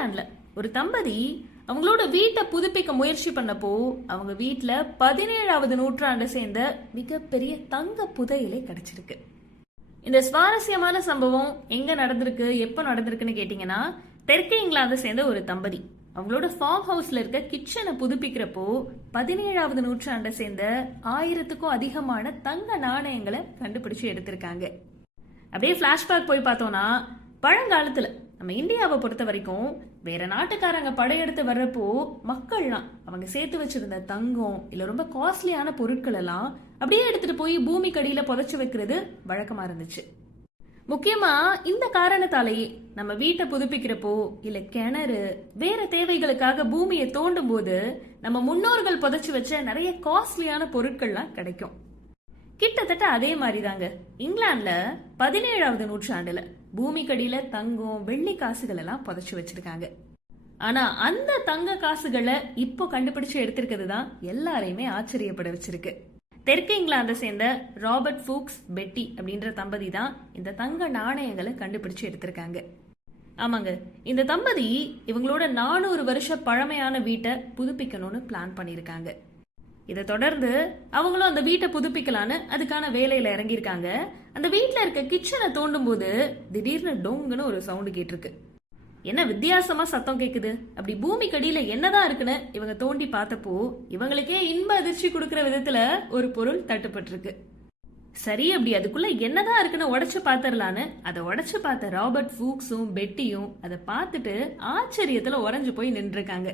இங்கிலாந்துல ஒரு தம்பதி அவங்களோட வீட்டை புதுப்பிக்க முயற்சி பண்ணப்போ அவங்க வீட்ல பதினேழாவது நூற்றாண்டை சேர்ந்த மிகப்பெரிய தங்க புதையிலை கிடைச்சிருக்கு. இந்த சுவாரஸ்யமான சம்பவம் எங்க நடந்திருக்கு எப்ப நடந்திருக்குன்னு கேட்டீங்கன்னா தெற்கு இங்கிலாந்தை சேர்ந்த ஒரு தம்பதி. அவங்களோட ஃபார்ம் ஹவுஸ்ல இருக்க கிச்சனை புதுப்பிக்கிறப்போ பதினேழாவது நூற்றாண்டை சேர்ந்த ஆயிரத்துக்கும் அதிகமான தங்க நாணயங்களை கண்டுபிடிச்சு எடுத்திருக்காங்க. அப்படியே பிளாஷ்பேக் போய் பார்த்தோம்னா பழங்காலத்துல நம்ம இந்தியாவை பொறுத்த வரைக்கும் வேற நாட்டுக்காரங்க படையெடுத்து வர்றப்போ மக்கள்லாம் அவங்க சேர்த்து வச்சிருந்த தங்கம் இல்ல ரொம்ப காஸ்ட்லியான பொருட்கள் எல்லாம் அப்படியே எடுத்துட்டு போய் பூமிக்கடியில புதைச்சு வைக்கிறது வழக்கமா இருந்துச்சு. முக்கியமா இந்த காரணத்தாலேயே நம்ம வீட்டை புதுப்பிக்கிறப்போ இல்ல கிணறு வேற தேவைகளுக்காக பூமியை தோண்டும் போது நம்ம முன்னோர்கள் புதைச்சு வச்ச நிறைய காஸ்ட்லியான பொருட்கள்லாம் கிடைக்கும். கிட்டத்தட்ட அதே மாதிரி தாங்க இங்கிலாந்துல பதினேழாவது நூற்றாண்டுல பூமிக்கடியில தங்கம் வெள்ளி காசுகள் எல்லாம் புதைச்சு வச்சிருக்காங்க. ஆனா அந்த தங்க காசுகளை இப்போ கண்டுபிடிச்சு எடுத்திருக்கிறது தான் எல்லாரையுமே ஆச்சரியப்பட வச்சிருக்கு. தெற்கு இங்கிலாந்தை சேர்ந்த ராபர்ட் ஃபூக்ஸ் பெட்டி அப்படின்ற தம்பதி தான் இந்த தங்க நாணயங்களை கண்டுபிடிச்சு எடுத்திருக்காங்க. ஆமாங்க இந்த தம்பதி இவங்களோட நானூறு வருஷ பழமையான வீட்டை புதுப்பிக்கணும்னு பிளான் பண்ணியிருக்காங்க. இதை தொடர்ந்து அவங்களும் அந்த வீட்டை புதுப்பிக்கலான்னு அதுக்கான வேலையில இறங்கியிருக்காங்க. அந்த வீட்டில் இருக்க கிச்சனை தோண்டும் போது திடீர்னு டொங்குன்னு ஒரு சவுண்டு கேட்டிருக்கு. என்ன வித்தியாசமா சத்தம் கேக்குது? அப்படி பூமிக்கு கடியில என்னதான் இருக்குன்னு இவங்க தோண்டி பார்த்தப்போ இவங்களுக்கே இன்ப அதிர்ச்சி கொடுக்கற விதத்துல ஒரு பொருள் தட்டுப்பட்டிருக்கு. சரி அப்படி அதுக்குள்ள என்னதான் இருக்குன்னு உடச்சு பாத்திரலான்னு அதை உடச்சு பார்த்த ராபர்ட் ஃபூக்ஸும் பெட்டியும் அதை பார்த்துட்டு ஆச்சரியத்துல உறைஞ்சு போய் நின்றுருக்காங்க.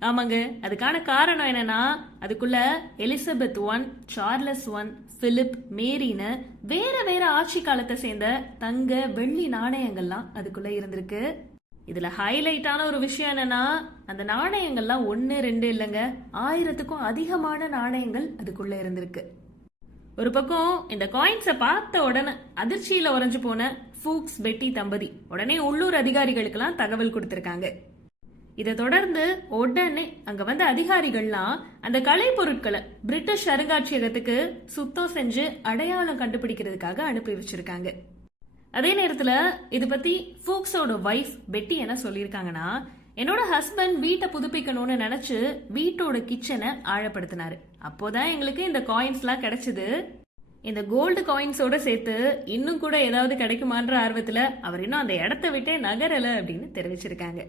ஆமாங்க. அதுக்கான காரணம் என்னன்னா அதுக்குள்ள Elizabeth one Charles one Philip மேரின்னு வேற வேற ஆட்சி காலத்தை சேர்ந்த தங்க வெள்ளி நாணயங்கள்லாம் அதுக்குள்ள இருந்திருக்கு. இதுல ஹைலைட்டான ஒரு விஷயம் என்னன்னா அந்த நாணயங்கள்லாம் ஒன்னு ரெண்டு இல்லைங்க. ஆயிரத்துக்கும் அதிகமான நாணயங்கள் அதுக்குள்ள இருந்திருக்கு. ஒரு பக்கம் இந்த காயின்ஸை பார்த்த உடனே அதிர்ச்சியில உறைஞ்சு போன ஃபூக்ஸ் பெட்டி தம்பதி. உடனே உள்ளூர் அதிகாரிகளுக்கெல்லாம் தகவல் கொடுத்திருக்காங்க. இதை தொடர்ந்து உடனே அங்க வந்த அதிகாரிகள்லாம் அந்த கலை பொருட்களை பிரிட்டிஷ் அருங்காட்சியகத்துக்கு சுத்தம் செஞ்சு அடையாளம் கண்டுபிடிக்கிறதுக்காக அனுப்பி வச்சிருக்காங்க. அதே நேரத்துல இது பத்தி ஃபூக்ஸோட வைஃப் பெட்டி என்ன சொல்லியிருக்காங்கன்னா என்னோட ஹஸ்பண்ட் வீட்டை புதுப்பிக்கணும்னு நினைச்சு வீட்டோட கிச்சனை ஆழப்படுத்தினாரு. அப்போதான் எங்களுக்கு இந்த காயின்ஸ்லாம் கிடைச்சது. இந்த கோல்டு காயின்ஸோட சேர்த்து இன்னும் கூட ஏதாவது கிடைக்குமான்ற ஆர்வத்துல அவர் இன்னும் அந்த இடத்த விட்டே நகரல அப்படின்னு தெரிவிச்சிருக்காங்க.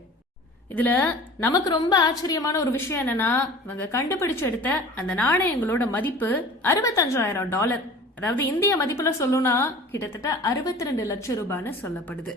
இதுல நமக்கு ரொம்ப ஆச்சரியமான ஒரு விஷயம் என்னன்னா இவங்க கண்டுபிடிச்சு எடுத்த அந்த நாணயங்களோட மதிப்பு அறுபத்தஞ்சாயிரம் டாலர். அதாவது இந்திய மதிப்புல சொல்லணும்னா கிட்டத்தட்ட அறுபத்தி ரெண்டு லட்சம் ரூபான்னு சொல்லப்படுது.